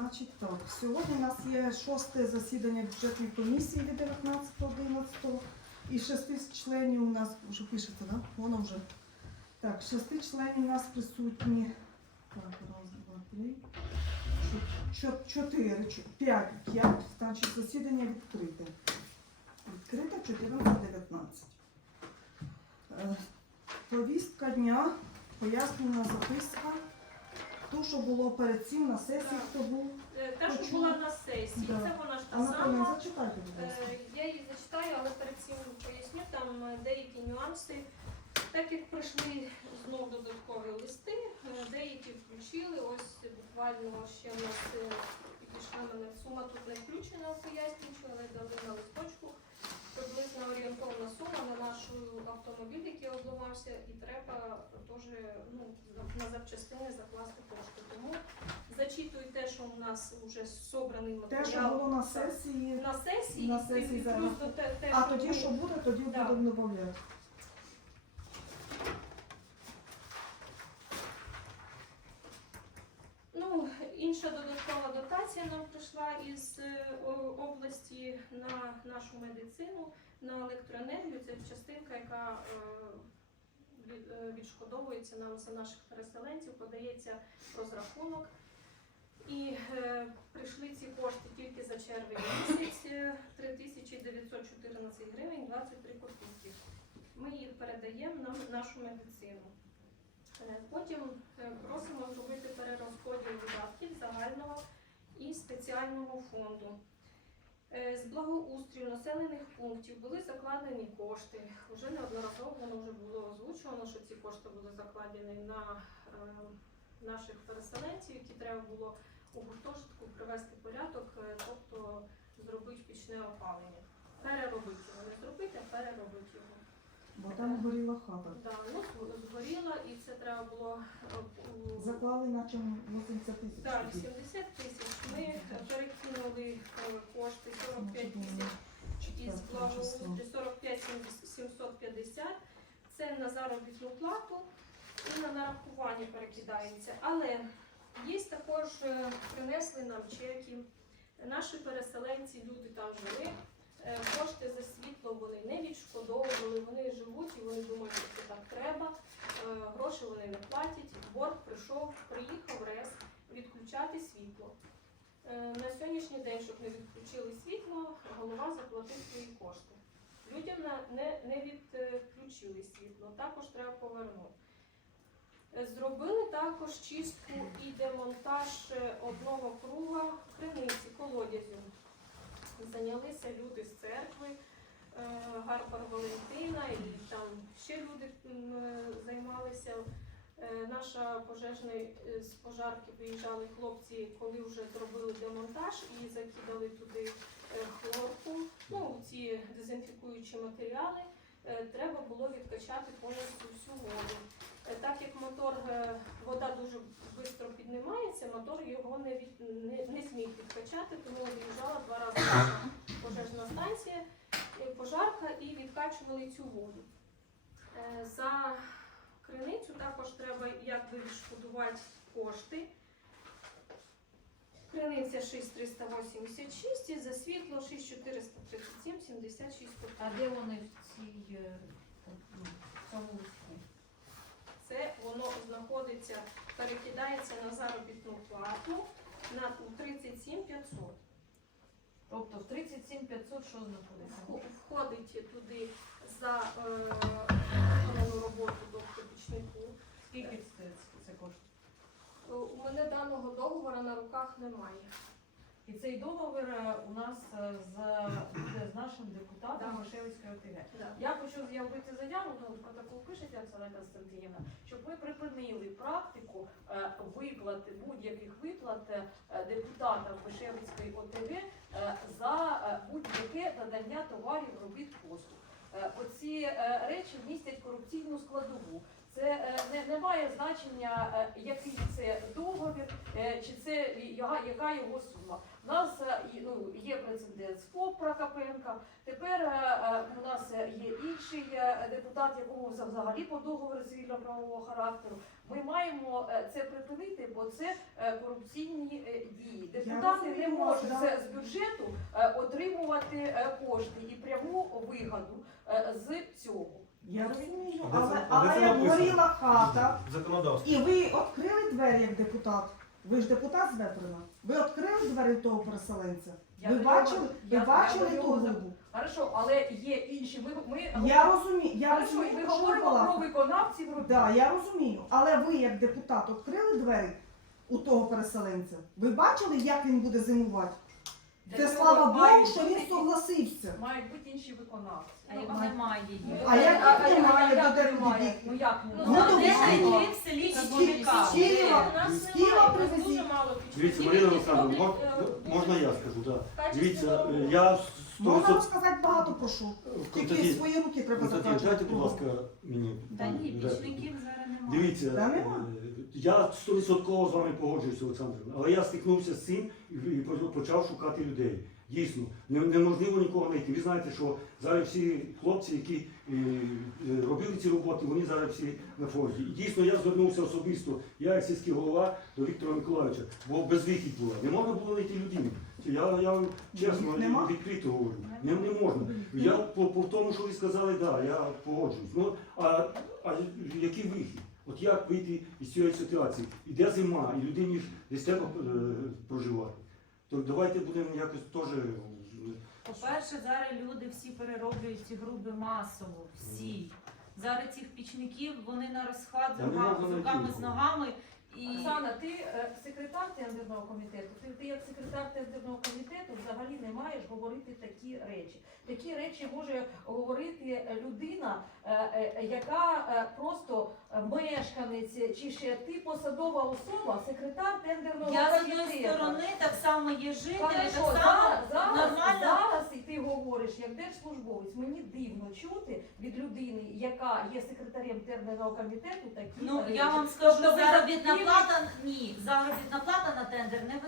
Значить так, сьогодні у нас є шосте засідання бюджетної комісії від 19.11 і шести членів у нас вже пишете, да? Воно вже. Так, шести членів у нас присутні. Так, раз, два, три. чо- чо- Чотири, п'ять, п'ять, значить засідання відкрите. Відкрите 14.19. Е, Повістка дня, пояснена записка. То, що було перед цим на сесії, Так. хто був. Е, Та, що Почула. була на сесії, Да. це вона ж та Анатолій, сама. зачитайте, будь ласка. Е, Я її зачитаю, але перед цим поясню там е, деякі нюанси. Так як прийшли знов додаткові листи, е, деякі включили. Ось буквально ще в нас е, підійшла мене сума тут не включена пояснюючу, але дали на листочку. Приблизно орієнтовна сума на наш автомобіль, який обламався, і треба теж ну, на запчастини закласти кошти. Тому зачитую те, що у нас вже собраний матеріал. Те, що було на сесії, На сесії, На і сесії плюс зараз. до те, те, а що тоді, що буде, тоді Да. будемо додати. Ну, інша додаткова дотація нам прийшла із е, області на нашу медицину, на електроенергію. Це частинка, яка е, е, відшкодовується нам за наших переселенців, подається розрахунок. І прийшли ці кошти тільки за червень місяць е, 3914 гривень 23 копійки. Ми їх передаємо на нашу медицину. Е, Потім е, просимо зробити перерозподіл видатків загального і спеціального фонду. Е, З благоустрою населених пунктів були закладені кошти. Уже неодноразово воно вже було озвучено, що ці кошти були закладені на наших переселенців, які треба було у гуртожитку привести порядок, тобто зробити пічне опалення. Переробити його, не зробити, а переробити його. Бо там горіла хата. Да, ну згоріла і це треба було е, Заклали наче 80 тисяч. так, 80 тисяч. Ми перекинули е, кошти 45 тисяч із благоустрою 45 750. Це на заробітну плату і на нарахування перекидається. Але є також е, принесли нам чеки. Наші переселенці, люди там жили. Е, Кошти за світло вони не відшкодовували, вони живуть і вони думають, що це так треба. Е, Гроші вони не платять. Борг прийшов, приїхав РЕС відключати світло. Е, На сьогоднішній день, щоб не відключили світло, голова заплатив свої кошти. Людям не, не відключили світло, також треба повернути. Зробили також чистку і демонтаж одного круга криниці, колодязю. Зайнялися люди з церкви, е, Гарпар Валентина і там ще люди е, займалися. Е, Наша пожежна з пожарки виїжджали хлопці, коли вже зробили демонтаж і закидали туди хлорку, ну ці дезінфікуючі матеріали. Треба було відкачати повністю всю воду. Так як мотор, вода дуже швидко піднімається, мотор його не, від, не, не зміг відкачати, тому виїжджала два рази пожежна станція, е, пожарка і відкачували цю воду. Е, За криницю також треба якби відшкодувати кошти. Криниця 6386 і за світло 6437 76. А де вони в цій е, ну? Це воно знаходиться, перекидається на заробітну плату на 37 500. Тобто в 37 500 що знаходиться? Входить туди за е, роботу до пічнику. Скільки це, це коштує? Е, У мене даного договору на руках немає. І цей договір е, у нас е, з, буде з нашим депутатом Да. Машевської ОТГ. Я хочу з'явити заяву, ну протокол пишете, Оксана Константинівна, щоб ми припинили практику е, виплати будь-яких виплат депутатам Вишевицької ОТГ за будь-яке надання товарів, робіт послуг. Оці речі містять корупційну складову. Це е, не, не має значення, е, який це договір, е, чи це яка, яка його сума. У нас ну, є прецедент з ФОП Прокопенка. Тепер у нас є інший депутат, якому вза- взагалі по договору цивільно-правового характеру. Ми маємо це припинити, бо це корупційні дії. Депутати не можуть це з бюджету отримувати кошти і пряму вигоду з цього. Я розумію, А де але, а де але як написано? горіла хата, Законодавство. і ви відкрили двері як депутат. Ви ж депутат з Ветрина. Ви відкрили двері того переселенця. Я Ви до бачили, нього- ви я- бачили я до ту нього за-? Хорошо, але є інші. Ми, ми Я розумію, я Хорошо, розумію, ми про що ви говоримо про балакаєте. виконавців робіт. Да, я розумію. Але ви, як депутат, відкрили двері у того переселенця? Ви бачили, як він буде зимувати? Це слава Богу, що він согласився. Мають бути інші виконавці. А Ну, немає її. А як їх немає, як то де немає? тоді? Ну як Ну, Ну, немає? то де знайти в селі З чоловіка? З Києва? У нас З немає, Києва у нас привезіть. дуже мало Дивіться, Марина Олександровна, мож- е, можна я скажу, так. Дивіться, е, я Можна 100%... розказати багато про що. Тільки свої руки треба Константин, закачувати. дайте, будь ласка, мені. Та ні, пічників зараз немає. Дивіться, Та нема. е, я 100% з вами погоджуюся, Олександр, але я стикнувся з цим і почав шукати людей. Дійсно, неможливо нікого знайти. Ви знаєте, що зараз всі хлопці, які е, е, робили ці роботи, вони зараз всі на фронті. І дійсно я звернувся особисто, я як сільський голова до Віктора Миколаївича, бо без вихід була. Не можна було знайти людину. Я, я вам чесно відкрито говорю. Не, не можна. Я по, по тому, що ви сказали, да, я погоджуюсь. Ну, а, а який вихід? От як вийти із цієї ситуації? Іде зима, і людині ж десь треба е, проживати. То давайте будемо якось теж. По-перше, зараз люди всі перероблюють ці груби масово, всі. Зараз цих пічників вони на розхват з руками, з ногами. І Оксана, ти е, секретар тендерного комітету. Ти, ти як секретар тендерного комітету взагалі не маєш говорити такі речі. Такі речі може говорити людина, е, е, яка е, просто мешканець чи ще ти посадова особа, секретар тендерного я з комітету. одної сторони так само є жителі, Хорошо, так само зараз, зараз, нормально. зараз і ти говориш як держслужбовець. Мені дивно чути від людини, яка є секретарем тендерного комітету, такі Ну речі. я вам скажу, Тобто заробітна закрили- плата ні, заробітна плата на тендер не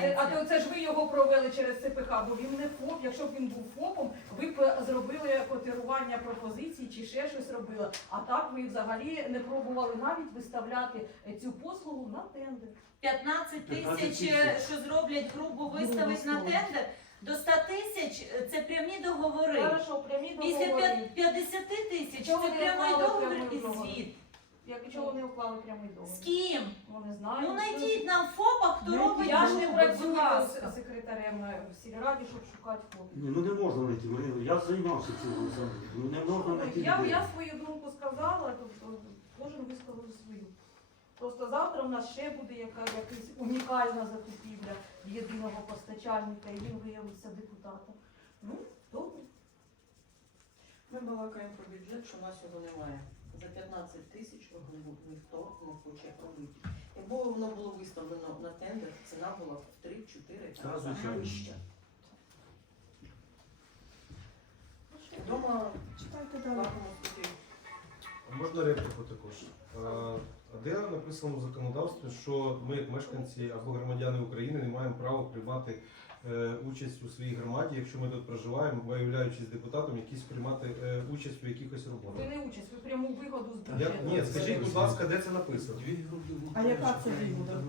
Це, а то це ж ви його провели через ЦПК, бо він не ФОП. Якщо б він був ФОПом, ви б зробили котирування пропозицій чи ще щось робили. А так ви взагалі не пробували навіть виставляти цю послугу на тендер. 15 15 тисяч, тисяч. що зроблять грубо виставить на тендер, до 100 тисяч це прямі договори. Хорошо, прямі Після договори. п'ят- 50 тисяч Чого це ви прямий договір прямий і договір? звіт. Як чого не уклали прямий З договір? ким? Ну не знаю. Ну знайдіть нам ФОПа, хто Знайдіть. робить Я ж не ласка. з секретарем в сільраді, щоб шукати ФОП. Ні, ну не можна знайти, Марина. Я займався цим, Олександр. Ну не можна знайти. Я, людей. я свою думку сказала, тобто кожен висловив свою. Просто завтра в нас ще буде яка, якась унікальна закупівля єдиного постачальника, і він виявиться депутатом. Ну, добре. Ми балакаємо про бюджет, що у нас його немає. За 15 тисяч ніхто не хоче робити. Якби воно було виставлено на тендер, ціна була в 3-4 Та, рази вища. Дома Читайте далі. Можна репліку також. А де написано в законодавстві, що ми, як мешканці або громадяни України, не маємо права приймати е, участь у своїй громаді, якщо ми тут проживаємо, виявляючись депутатом, якісь приймати е, участь у якихось Ви роботах? не участь, ви пряму вигоду з бюджету. ні, скажіть, будь ласка, де це написано? А яка це вигода?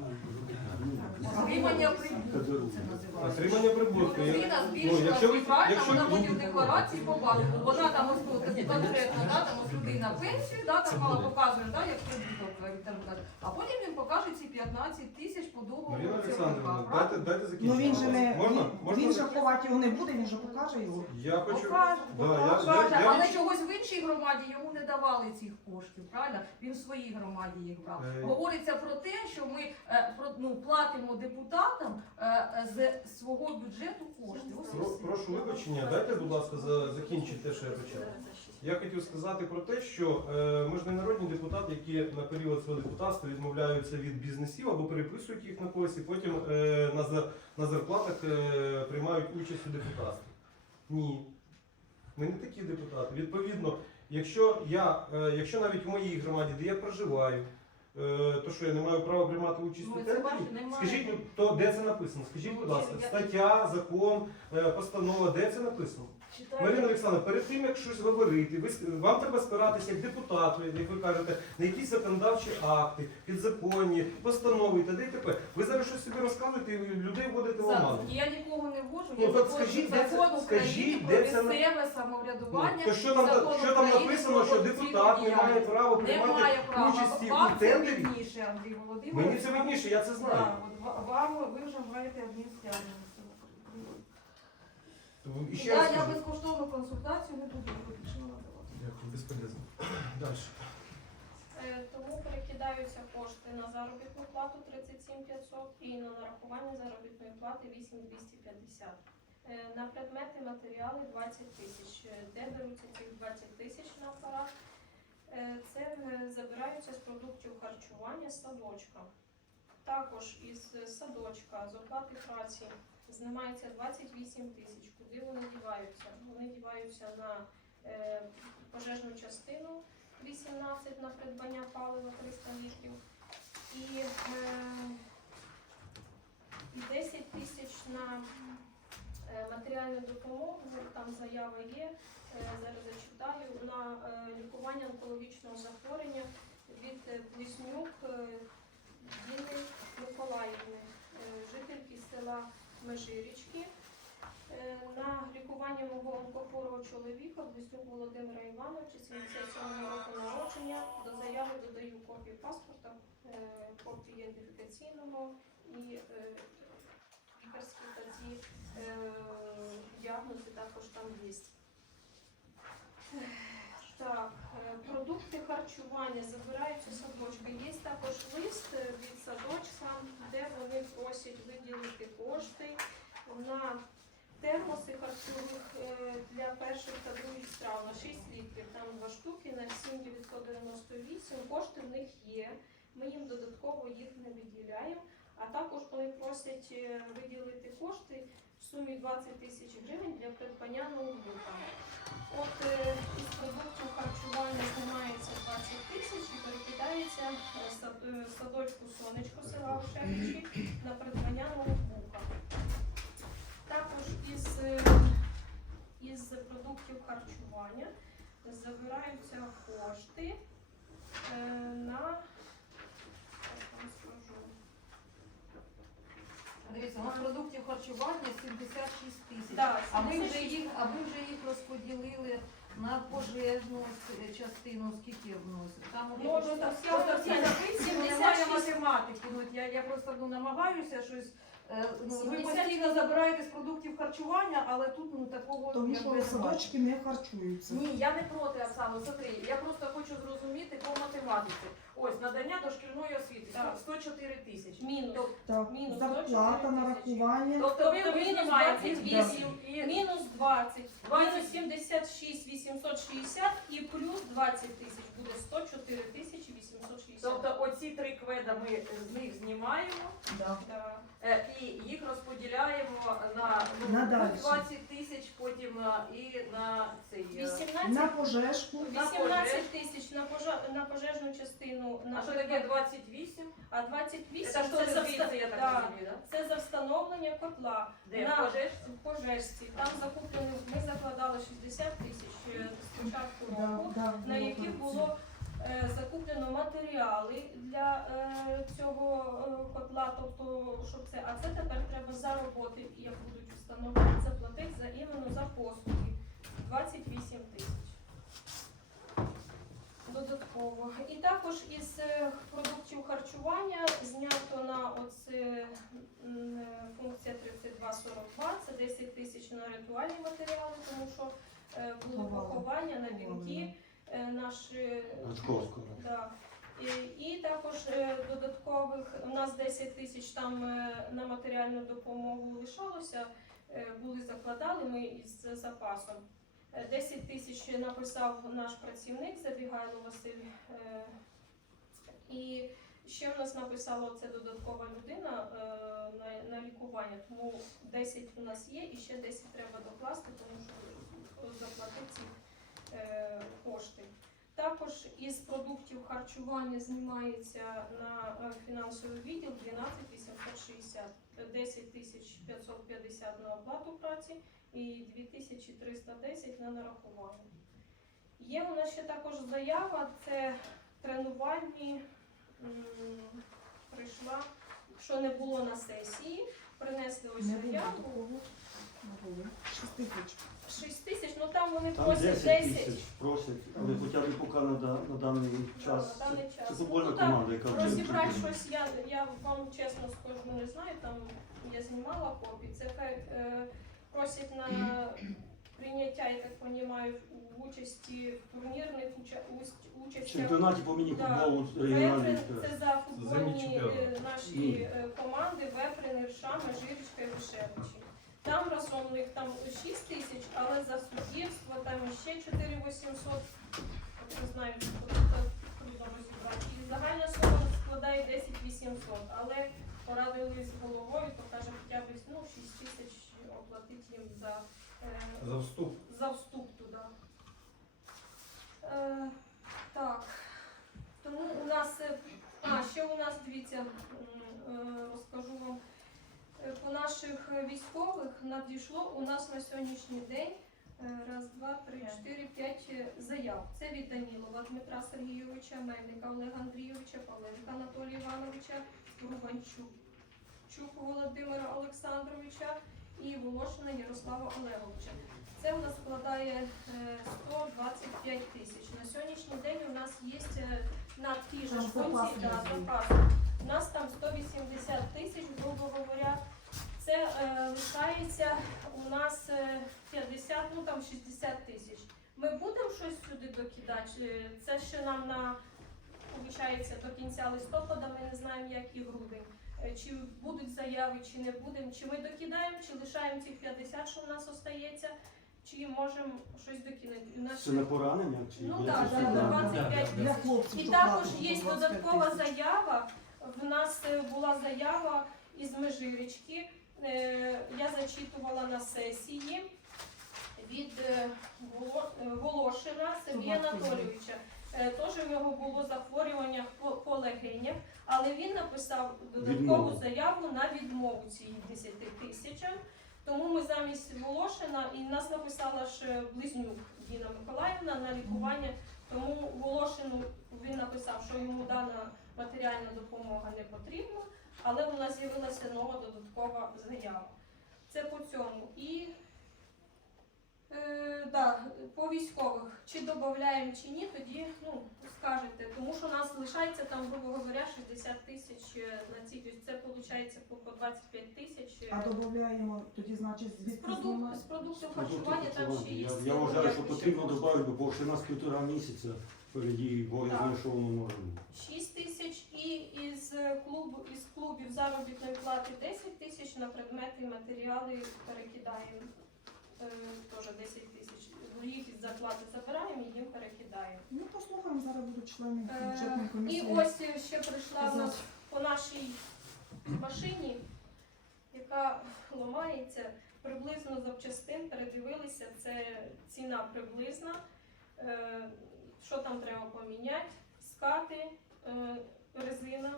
Отримання прибутку це називається. Отримання прибутку. Я- Людина Ну, збільшила якщо свій правильно, якщо вона потім в декларації побачить. Вона там ось тут конкретно, да, там ось людина пенсію, да, там мала показує, да, як прибуток, там кажуть. а потім він покаже ці 15 тисяч по договору. Марина Олександрівна, дайте, дайте закінчити. Ну він же не Можна? він, Можна? він же ховати його не буде, він же покаже його. Я хочу. Покаже, Да, я- покаже, я- я- але чогось в іншій громаді йому не давали цих коштів, правильно? Він в своїй громаді їх брав. Е. Говориться про те, що ми е, про- ну, платимо депутатам е, з свого бюджету кошти. Прошу вибачення, дайте, будь ласка, за закінчити те, що я почав. Я хотів сказати про те, що е, ми ж не народні депутати, які на період свого депутатства відмовляються від бізнесів або переписують їх на когось, і потім е, на, зарплатах е, приймають участь у депутатстві. Ні. Ми не такі депутати. Відповідно, якщо я, е, якщо навіть в моїй громаді, де я проживаю, е, то що я не маю права приймати участь Ну, у тендері? Скажіть, ну, то де це написано? Скажіть, будь ласка, стаття, закон, е, постанова, де це написано? Марина Олександровна, перед тим як щось говорити, ви вам треба спиратися як депутату, як ви кажете, на якісь законодавчі акти, підзаконні, постанови т.д. т.п. Ви зараз щось собі розказуєте і людей вводите в оману. Я нікого не ввожу, Ну, я так закон, скажіть, де це- закон скажіть, України де це на- місцеве самоврядування. То що там, закон що там України написано, про що депутат не має діяльність. права приймати Немає права. участі Вам у це тендері? видніше, Андрій Володимирович. Мені це видніше, я це знаю. Да, от ва- вам ви вже маєте адміністративну. Тому І ще Да, раз я безкоштовну консультацію не буду виключно надавати. Дякую, безполезно. Далі. Е, Тому перекидаються кошти на заробітну плату 37 500 і на нарахування заробітної плати 8 250. Е, На предмети матеріали 20 тисяч. Е, Де беруться ці 20 тисяч на апарат? Е, Це е, забираються з продуктів харчування з садочка. Також із садочка, з оплати праці знімається 28 тисяч. Куди вони діваються? Вони діваються на е, пожежну частину 18 на придбання палива 300 літрів і, е, і 10 тисяч на е, матеріальну допомогу, там заява є, е, зараз зачитаю, на е, лікування онкологічного захворювання від е, Близнюк е, Діни Миколаївни, е, жительки Межирічки. Е, На лікування мого онкохворого чоловіка, Близнюк Володимира Івановича, 77 року народження. До заяви додаю копію паспорта, е, копію ідентифікаційного і е, лікарські е, діагнози також там є. Так, продукти харчування забираються з садочка. Є також лист від садочка, де вони просять виділити кошти на термоси харчових е, для перших та других страв на 6 літрів, там два штуки на 7,998. Кошти в них є. Ми їм додатково їх не виділяємо. А також вони просять е, виділити кошти в сумі 20 тисяч гривень для придбання ноутбука. От е, із продуктів харчування знімається 20 тисяч і перекидається е, сад- садочку сонечко села Ошевичі на придбання ноутбука. Також із, із продуктів харчування забираються кошти на зараз вам скажу. Дивіться, на продуктів харчування 76 тисяч. Да, А ми вже 76. їх, а ми вже їх розподілили на пожежну с- частину, скільки вносить? Там Ну, просто, ну, просто всі- всі записані, всі- немає 76. математики. Ну, от я, я просто ну, намагаюся щось. Е, Ну, ви 70. постійно забираєте з продуктів харчування, але тут ну, такого Тому що садочки не харчуються. Ні, я не проти, Оксано, смотри, я просто хочу зрозуміти по математиці. Ось, надання дошкільної освіти, Так. 104 тисячі. Мінус. Тобто, Так, Мінус зарплата, 104 нарахування. тобто ви, Тобто 28. 8 і Мінус 20, 20. мінус 76 860 і плюс 20 тисяч буде 104 тисячі 860. Тобто оці три кведа ми з них знімаємо е, і їх розподіляємо на, ну, На 20 тисяч, потім е, і на цей. е, 18 На пожежку. 18 тисяч на, пожа- на пожежну частину, на А що таке 28? а 28 Це що це, за звідси, вста- я так да, розумію, да? це за встановлення котла. Де На- пожеж? В пожежці. Там закуплені, ми закладали 60 тисяч е, з початку року. да, на які було закуплено матеріали для е, цього е, котла, тобто, щоб це, а це тепер треба за роботи, як будуть встановлювати, заплатити за іменно за послуги 28 тисяч. Додатково. І також із е, продуктів харчування знято на оце е, функція 3242, це 10 тисяч на ритуальні матеріали, тому що е, були поховання на вінки. Е, Наші Гачковського. Да. І, і також е, додаткових у нас 10 тисяч там е, на матеріальну допомогу лишалося, були закладали ми із запасом. Е, 10 тисяч написав наш працівник Забігайло Василь. І ще в нас написала це додаткова людина на, на лікування, тому 10 у нас є і ще 10 треба докласти, тому що заплатити кошти. Також із продуктів харчування знімається на е, фінансовий відділ 12 860, 10 550 на оплату праці і 2 тисячі 310 на нарахування. Є у нас ще також заява, це тренувальні прийшла, що не було на сесії, принесли ось заяву. Такого. 6 тисяч. 6 тисяч, ну там вони Там просять 10 10. тисяч просять, але хоча б поки на, да- на даний час. на даний Це, час. це футбольна Ну, там команда, яка вже Розібрати щось, я, я вам чесно скажу, не знаю, там я знімала копії. Це е, просять на прийняття, я так розумію, в участі в турнірних уча, усть- В участях. чемпіонаті по міні-футболу Веприн, регіональний. це за футбольні е, наші Ні. е, команди, Веприн, Іршами, Жирічка і Вишевичі. Там разом у них там 6 тисяч, але за суддівство там ще 4 800. Не знаю, трудно розібрати. І загальна сума складає 10 800, але порадили з головою, то каже, хоча б ну, 6 тисяч оплатити їм за, е, За вступ. за вступ туди. Е, так. Тому у нас, е, а, ще у нас, дивіться, м, е, розкажу вам. Е, По наших е, військових надійшло у нас на сьогоднішній день е, раз, два, три, чотири, п'ять е, заяв. Це від Данілова Дмитра Сергійовича, Мельника Олега Андрійовича, Павленка Анатолія Івановича, Рубанчук, Чук Володимира Олександровича і Волошина Ярослава Олеговича. Це у нас складає е, 125 тисяч. На сьогоднішній день у нас є е, на тій же запас да. У нас там 180 тисяч, грубо говоря. Це е, лишається у нас е, 50, ну там 60 тисяч. Ми будемо щось сюди докидати? Е, Це ще нам на виходить, до кінця листопада, ми не знаємо, як і грудень. Е, Чи будуть заяви, чи не будемо, чи ми докидаємо, чи лишаємо цих 50, що в нас остається, чи можемо щось докинути. У нас Це на поранення? Чи Ну так, це да, да, 25 Для тисяч. хлопців. І також є додаткова заява. В нас е, була заява із Межирічки. Е, Я зачитувала на сесії від е, е, Волошина Сергія Анатолійовича. Теж в нього було захворювання по, легенях, але він написав додаткову заяву на відмову цій 10 тисячам. Тому ми замість Волошина і нас написала ж близнюк Діна Миколаївна на лікування. Тому Волошину він написав, що йому дана матеріальна допомога не потрібна, але у нас з'явилася нова додаткова заява. Це по цьому. І е, да, по військових, чи додаємо, чи ні, тоді ну, скажете. Тому що у нас лишається там, грубо говоря, 60 тисяч е, на ці. Тобто це виходить по, по 25 тисяч. е, А додаємо тоді, значить, з, звідки продук, з продуктів харчування там ще є. Я, я вважаю, що потрібно додати, бо ще нас півтора місяця Так. знаю, що воно може бути. 6 тисяч і із клубу із клубів заробітної плати 10 тисяч на предмети і матеріали перекидаємо. Е, Теж 10 тисяч. Їх із зарплати забираємо і їм перекидаємо. Ну, послухаємо, зараз будуть члени Е, бюджетної І комісії. ось ще прийшла в нас по нашій машині, яка ламається. Приблизно запчастин передивилися, це ціна приблизна. Е, Що там треба поміняти? Скати, е, резина,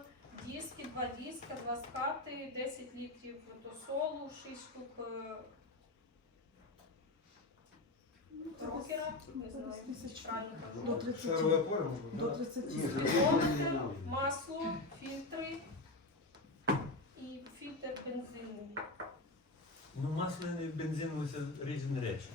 диски, два диска, два скати, 10 літрів тосолу, 6 штук е, рокера, не знаю, кажу. До 30. Шарове поле, може, До 30. Ні, Спідометр, масло, фільтри і фільтр бензину. Ну, масло і бензин це різні речі.